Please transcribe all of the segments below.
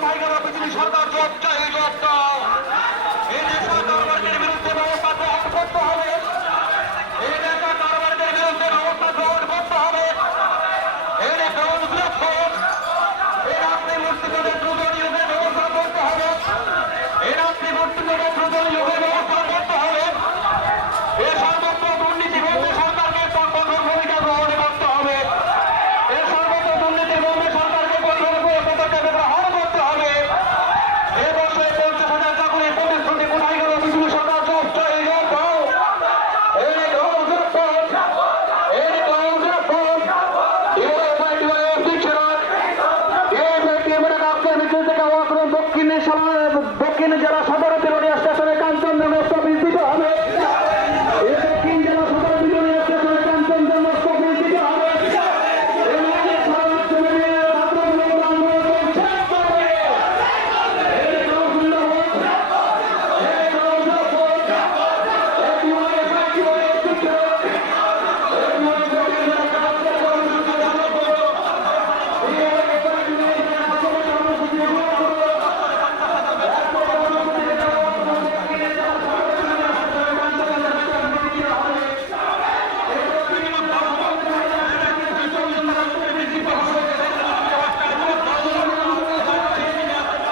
কোথায় গেল বিজেপি সরকার? জবাব চাই, জবাব দাও। এই নেশা কারবারদের বিরুদ্ধে ব্যবস্থা গ্রহণ করতে হবে। এই নেশা কারবারদের বিরুদ্ধে ব্যবস্থা গ্রহণ করতে হবে। এই এই রাত্রি মুক্তিযোদ্ধা দ্রুত নিয়োগের ব্যবস্থা করতে হবে। এই রাত্রি মুক্তিযোদ্ধা দ্রুত নিয়োগের ব্যবস্থা করতে হবে। এই সর্বত্র দুর্নীতি বন্ধে সরকারকে কঠোর ভূমিকা গ্রহণ করতে হবে। এই সর্বত্র দুর্নীতি বন্ধে সরকারকে কঠোর পদক্ষেপ গ্রহণ করতে হবে। এই বছরে 50,000 চাকরির প্রতিশ্রুতি কোথায় গেল বিজেপি সরকার? জবাব চাই, জবাব দাও। এই দক্ষিণ জেলা সদর বিরোধী স্টেশনে কাঞ্চনজঙ্ঘা স্টপেজ দিতে হবে। দক্ষিণ জেলা সদর বিরোধী স্টেশনে কাঞ্চনজঙ্ঘা স্টপেজ দিতে হবে।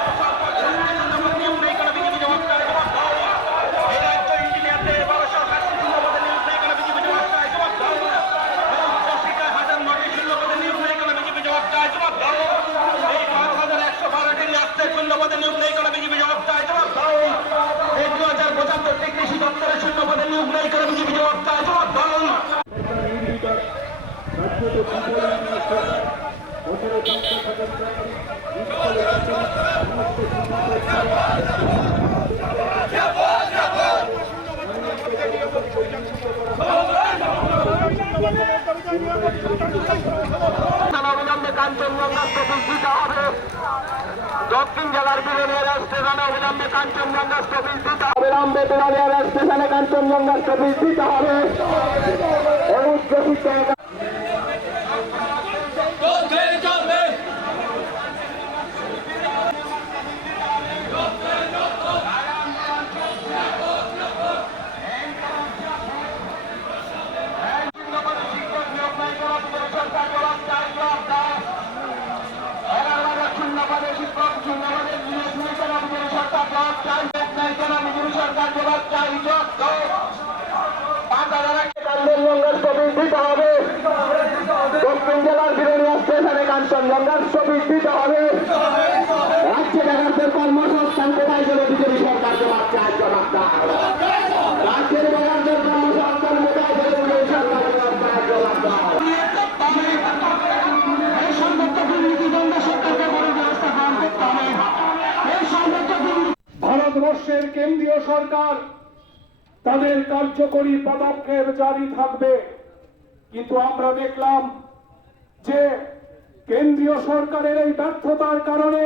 কাঞ্চনজঙ্ঘা স্টপেজ দিতে হবে। দক্ষিণ জেলার বিরোধীরা স্টেশনে অবিলম্বে কাঞ্চনজঙ্ঘা স্টপেজ দিতে হবে। অবিলম্বে বিরোধীরা স্টেশনে কাঞ্চনজঙ্ঘা স্টপেজ দিতে হবে। দক্ষিণ জেলার বিরোধী স্টেশনে কাঞ্চনজঙ্ঘার ছবি দিতে হবে। রাজ্যে বেকারদের কর্মসংস্থান কোথায় গেল বিজেপি সরকার? জবাব চাই, জবাব দাও। রাজ্যের বেকারদের কর্মসংস্থান কোথায় গেল বিজেপি সরকার? জবাব চাই, জবাব দাও। এই সর্বত্র দুর্নীতি বন্ধ সরকারকে বড় ব্যবস্থা গ্রহণ করতে হবে। এই সর্বত্র ভারতবর্ষের কেন্দ্রীয় সরকার তাদের কার্যকরী পদক্ষেপ জারি থাকবে, কিন্তু আমরা দেখলাম যে কেন্দ্রীয় সরকারের এই ব্যর্থতার কারণে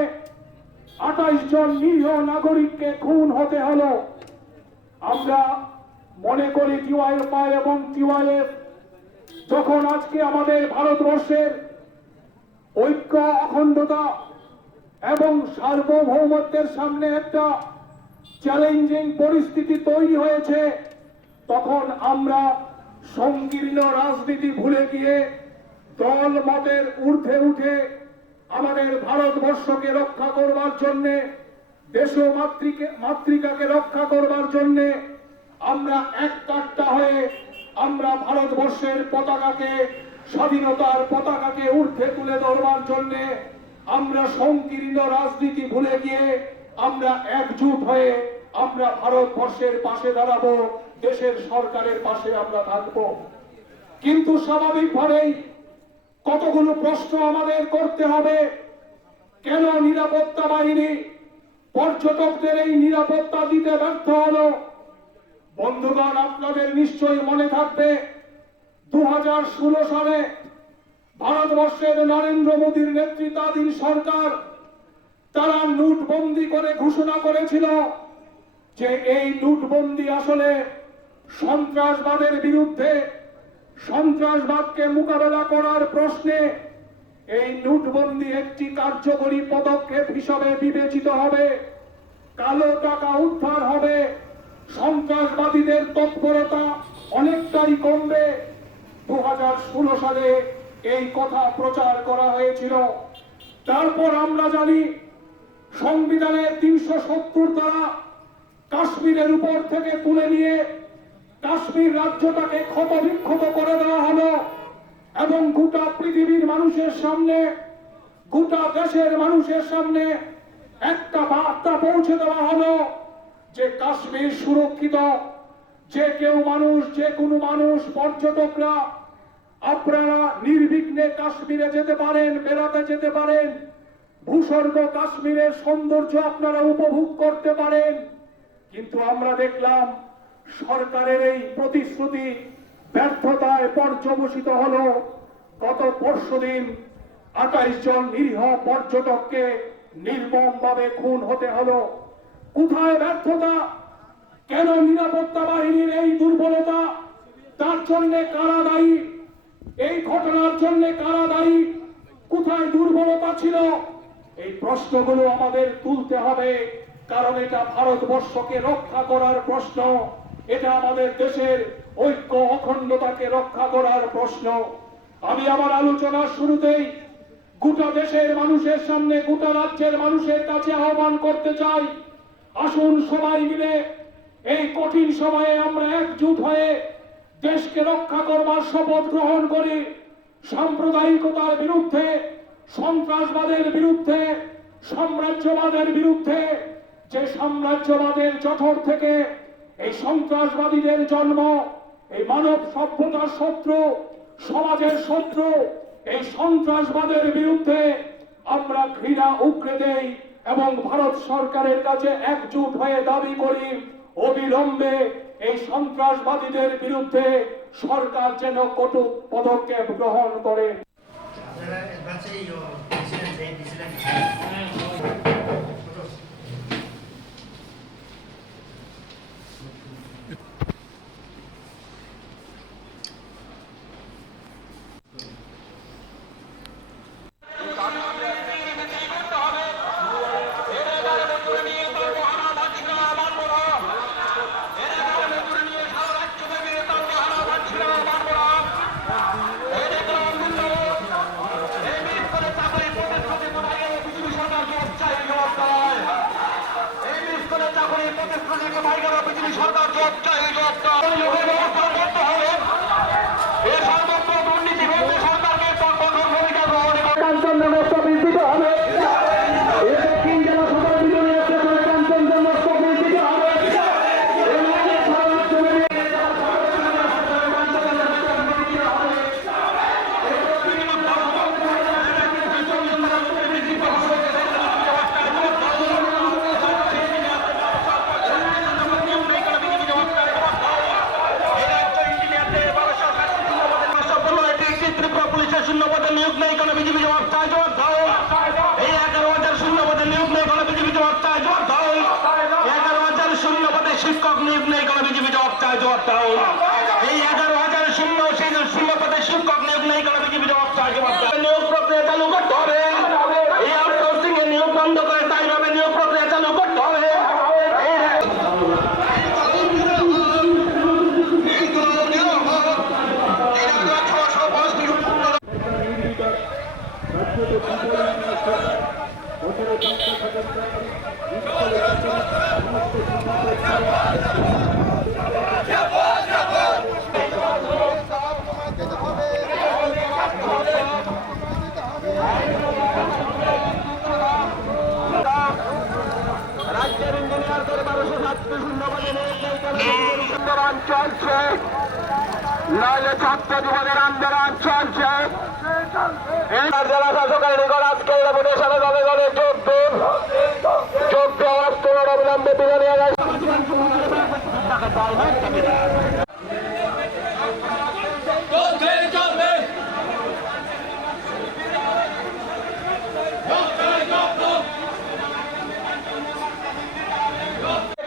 28 জন নিরীহ নাগরিককে খুন হতে হলো। আমরা মনে করি টিওয়াইএফআই এবং টিওয়াইএফ যখন আজকে আমাদের ভারতবর্ষের ঐক্য, অখণ্ডতা এবং সার্বভৌমত্বের সামনে একটা চ্যালেঞ্জিং পরিস্থিতি তৈরি হয়েছে, তখন আমরা সংকীর্ণ রাজনীতি ভুলে গিয়ে দল মতের ঊর্ধ্বে উঠে আমাদের ভারতবর্ষকে রক্ষা করবার জন্য, দেশ মাতৃকাকে রক্ষা করবার জন্য আমরা এক কাট্টা হয়ে আমরা ভারতবর্ষের পতাকাকে, স্বাধীনতার পতাকাকে ঊর্ধ্বে তুলে ধরবার জন্য আমরা সংকীর্ণ রাজনীতি ভুলে গিয়ে আমরা একজুট হয়ে আমরা ভারতবর্ষের পাশে দাঁড়াবো, দেশের সরকারের পাশে আমরা থাকবো। কিন্তু স্বাভাবিকভাবেই কতগুলো প্রশ্ন আমাদের করতে হবে। কেন নিরাপত্তা বাহিনী পর্যটকদের এই নিরাপত্তা দিতে ব্যর্থ হলো? বন্ধুগণ, আপনাদের নিশ্চয়ই মনে থাকবে 2016 সালে ভারতবর্ষের নরেন্দ্র মোদীর নেতৃত্বাধীন সরকার তারা নোটবন্দি করে ঘোষণা করেছিল যে এই নোটবন্দি আসলে সন্ত্রাসবাদের বিরুদ্ধে, সন্ত্রাসবাদকে মোকাবেলা করার প্রশ্নে এই নোটবন্দি একটি কার্যকরী পদক্ষেপ হিসাবে বিবেচিত হবে, কালো টাকা উদ্ধার হবে, সন্ত্রাসবাদীদের তৎপরতা অনেকটাই কমবে। 2016 সালে এই কথা প্রচার করা হয়েছিল। তারপর আমরা জানি সংবিধানের 370 ধারা কাশ্মীরের উপর থেকে তুলে নিয়ে কাশ্মীর রাজ্যটাকে ক্ষতবিক্ষত করে দেওয়া হলো এবং গোটা পৃথিবীর মানুষের সামনে, গোটা দেশের মানুষের সামনে একটা বার্তা পৌঁছে দেওয়া হলো যে কাশ্মীর সুরক্ষিত। যে কেউ মানুষ, যে কোনো মানুষ, পর্যটকরা আপনারা নির্বিঘ্নে কাশ্মীরে যেতে পারেন, বেড়াতে যেতে পারেন, ভূস্বর্গ কাশ্মীরের সৌন্দর্য আপনারা উপভোগ করতে পারেন। কিন্তু আমরা দেখলাম সরকারের এই প্রতিশ্রুতি ব্যর্থতায় পর্যবসিত হলো। গত পরশুদিন 28 জন নিরীহ পর্যটককে নির্মমভাবে খুন হতে হলো। কোথায় ব্যর্থতা? কেন নিরাপত্তা বাহিনীর এই দুর্বলতা? তার জন্য কারা দায়ী? এই ঘটনার জন্য কারা দায়ী? কোথায় দুর্বলতা ছিল? এই প্রশ্নগুলো আমাদের তুলতে হবে, কারণ এটা ভারতবর্ষকে রক্ষা করার প্রশ্ন, এটা আমাদের দেশের ঐক্য অখণ্ডতাকে রক্ষা করার প্রশ্ন। আমি আমার আলোচনার শুরুতেই গোটা দেশের মানুষের সামনে, গোটা রাজ্যের মানুষের কাছে আহ্বান করতে চাই, আসুন সবাই মিলে এই কঠিন সময়ে আমরা একজুট হয়ে দেশকে রক্ষা করবার শপথ গ্রহণ করি। সাম্প্রদায়িকতার বিরুদ্ধে, সন্ত্রাসবাদের বিরুদ্ধে, সাম্রাজ্যবাদের বিরুদ্ধে, যে সাম্রাজ্যবাদের জঠর থেকে এই সন্ত্রাসবাদীদের জন্ম, এই মানব সভ্যতার শত্রু, সমাজের শত্রু, এই সন্ত্রাসবাদের বিরুদ্ধে আমরা ঘৃণা উগরে দেই এবং ভারত সরকারের কাছে একজুট হয়ে দাবি করি অবিলম্বে এই সন্ত্রাসবাদীদের বিরুদ্ধে সরকার যেন কঠোর পদক্ষেপ গ্রহণ করে। সরকার জবাব চাই, ব্যবস্থা করতে হবে। এ সর্বত্র দুর্নীতি বন্ধে সরকারকে কঠোর ভূমিকা গ্রহণ কাঞ্চনজঙ্ঘা স্থগিত দিতে হবে। এ দক্ষিণ জেলা সদর বিজয়ী কাঞ্চনজঙ্ঘা স্থগিত দিতে হবে। শূন্যপদে নিয়োগ নেই কেন? বিজেপি জবাব চায়, জবাব দাও। এই 11,000 শূন্যপদে নিয়োগ নেই কেন? বিজেপি জবাব চায়, জবাব দাও। 11,000 শূন্যপদে শিক্ষক নিয়োগ নেই কেন? বিজেপি জবাব চায়, জবাব দাও। এই 11,000 শূন্যপদে শিক্ষক নিয়োগ নেই কেন? বিজেপি জবাব চায়, জবাব দাও। নিয়োগ প্রক্রিয়া চালু করতে হবে। এই আউটসোর্সিং এর নিয়োগ বন্ধ করে স্থায়ীভাবে নিয়োগ প্রক্রিয়া চালু করতে হবে। রাজ্যের ইঞ্জিনিয়ারদের 1207 শূন্যপদে আন্দোলন চলছে, নইলে ছাত্র জীবনের আন্দোলন চলছে। জেলা শাসকের নিকট আজকে ডেপুটেশনে দলে দলে যোগ দিন, যোগ দেওয়ার আন্দোলন অবিলম্বে তুলে নিয়ে যায়।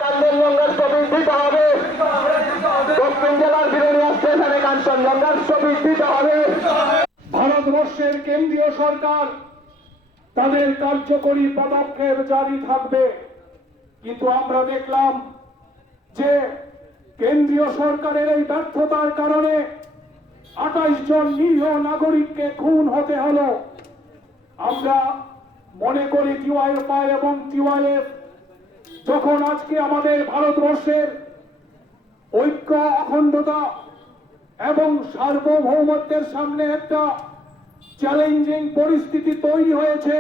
কাঞ্চনজঙ্ঘার ছবি দিতে হবে। দক্ষিণ জেলার বিরোধী স্টেশনে কাঞ্চনজঙ্ঘার ছবি দিতে হবে। ভারতবর্ষের কেন্দ্রীয় সরকার তাদের কার্যকরী পদক্ষেপ জারি থাকবে, কিন্তু আমরা দেখলাম যে কেন্দ্রীয় সরকারের এই ব্যর্থতার কারণে 28 জন নিরীহ নাগরিককে খুন হতে হলো। আমরা মনে করি টিওয়াইএফআই এবং টিওয়াইএফ যখন আজকে আমাদের ভারতবর্ষের ঐক্য, অখণ্ডতা এবং সার্বভৌমত্বের সামনে একটা চ্যালেঞ্জিং পরিস্থিতি তৈরি হয়েছে,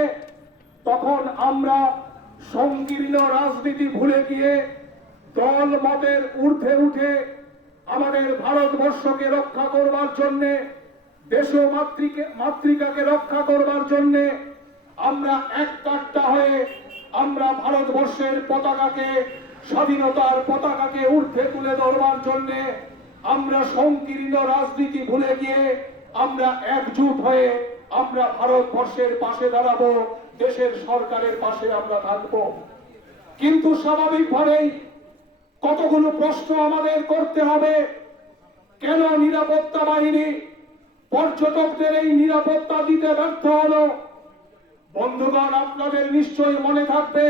তখন আমরা সংকীর্ণ রাজনীতি ভুলে গিয়ে দল মতের ঊর্ধ্বে উঠে আমাদের ভারতবর্ষকে রক্ষা করবার জন্যে, দেশ মাতৃকাকে রক্ষা করবার জন্যে আমরা এক কাট্টা হয়ে আমরা ভারতবর্ষের পতাকাকে, স্বাধীনতার পতাকাকে ঊর্ধ্বে তুলে ধরবার জন্যে আমরা সংকীর্ণ রাজনীতি ভুলে গিয়ে আমরা একজোট হয়ে আমরা ভারতবর্ষের পাশে দাঁড়াবো, দেশের সরকারের পাশে আমরা থাকবো। কিন্তু স্বাভাবিকভাবেই কতগুলো প্রশ্ন আমাদের করতে হবে। কেন নিরাপত্তা বাহিনী পর্যটকদের এই নিরাপত্তা দিতে ব্যর্থ হলো? বন্ধুগণ, আপনাদের নিশ্চয়ই মনে থাকবে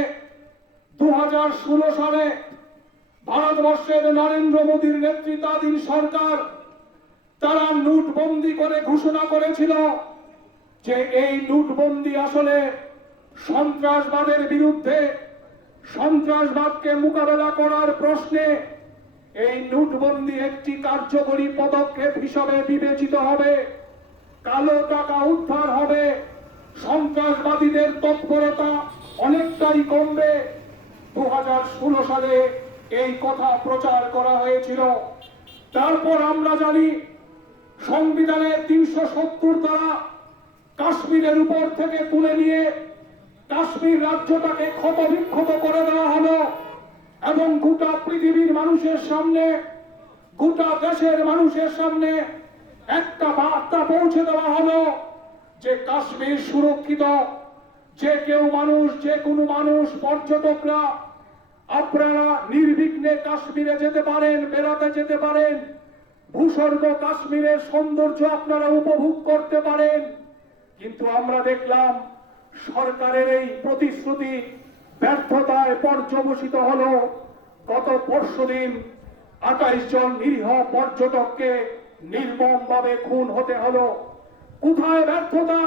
2016 সালে ভারতবর্ষের নরেন্দ্র মোদীর নেতৃত্বাধীন সরকার তারা নোটবন্দি করে ঘোষণা করেছিল যে এই নোটবন্দি আসলে সন্ত্রাসবাদের বিরুদ্ধে, সন্ত্রাসবাদকে মোকাবেলা করার প্রশ্নে এই নোটবন্দি একটি কার্যকরী পদক্ষেপ হিসাবে বিবেচিত হবে, কালো টাকা উদ্ধার হবে, সন্ত্রাসবাদীদের তৎপরতা অনেকটাই কমবে। 2016 সালে এই কথা প্রচার করা হয়েছিল। তারপর আমরা জানি সংবিধানের 370 দ্বারা কাশ্মীরের উপর থেকে তুলে নিয়ে কাশ্মীর রাজ্যটাকে ক্ষতবিক্ষত করে দেওয়া হলো এবং গোটা পৃথিবীর মানুষের সামনে, গোটা দেশের মানুষের সামনে একটা বার্তা পৌঁছে দেওয়া হলো যে কাশ্মীর সুরক্ষিত, যে কেউ মানুষ, যে কোনো মানুষ, পর্যটকরা আপনারা নির্বিঘ্নে কাশ্মীরে যেতে পারেন, বেড়াতে যেতে পারেন, ভূস্বর্গ কাশ্মীরের সৌন্দর্য আপনারা উপভোগ করতে পারেন। কিন্তু আমরা দেখলাম সরকারের এই প্রতিশ্রুতি ব্যর্থতায় পর্যবসিত হলো। গত পরশুদিন 28 জন নিরীহ পর্যটককে নির্মমভাবে খুন হতে হলো। কোথায় ব্যর্থতা?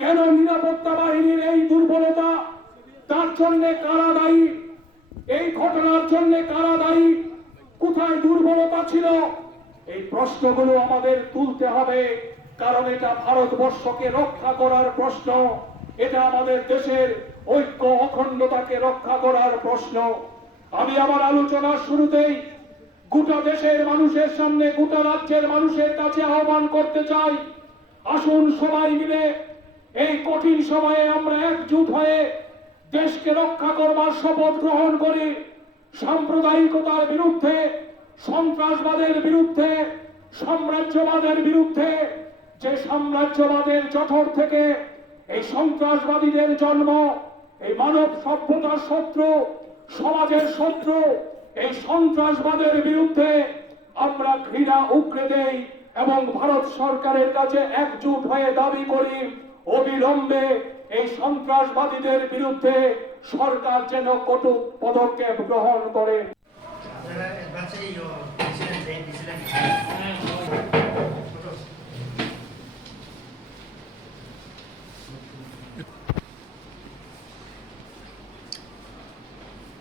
কেন নিরাপত্তা বাহিনীর এই দুর্বলতা? তার জন্য কারা দায়ী? এই ঘটনার জন্য কারা দায়ী? কোথায় দুর্বলতা ছিল? এই প্রশ্নগুলো আমাদের তুলতে হবে, কারণ এটা ভারতবর্ষকে রক্ষা করার প্রশ্ন, এটা আমাদের দেশের ঐক্য, অখণ্ডতাকে রক্ষা করার প্রশ্ন। আমি আমার আলোচনার শুরুতেই গোটা দেশের মানুষের সামনে, গোটা রাজ্যের মানুষের কাছে আহ্বান করতে চাই, আসুন সবাই মিলে এই কঠিন সময়ে আমরা একজোট হয়ে দেশকে রক্ষা করবার শপথ গ্রহণ করি। সাম্প্রদায়িকতার বিরুদ্ধে, সন্ত্রাসবাদের বিরুদ্ধে, সাম্রাজ্যবাদের বিরুদ্ধে, যে সাম্রাজ্যবাদের জঠর থেকে এই সন্ত্রাসবাদীদের জন্ম, এই মানব সভ্যতার শত্রু, সমাজের শত্রু, এই সন্ত্রাসবাদের বিরুদ্ধে আমরা ঘৃণা উগরে দেই এবং ভারত সরকারের কাছে একজোট হয়ে দাবি করি অবিলম্বে এই সন্ত্রাসবাদীদের বিরুদ্ধে সরকার যেন কঠোর পদক্ষেপ গ্রহণ করে। আপনারা এডভান্সে প্রেসিডেন্ট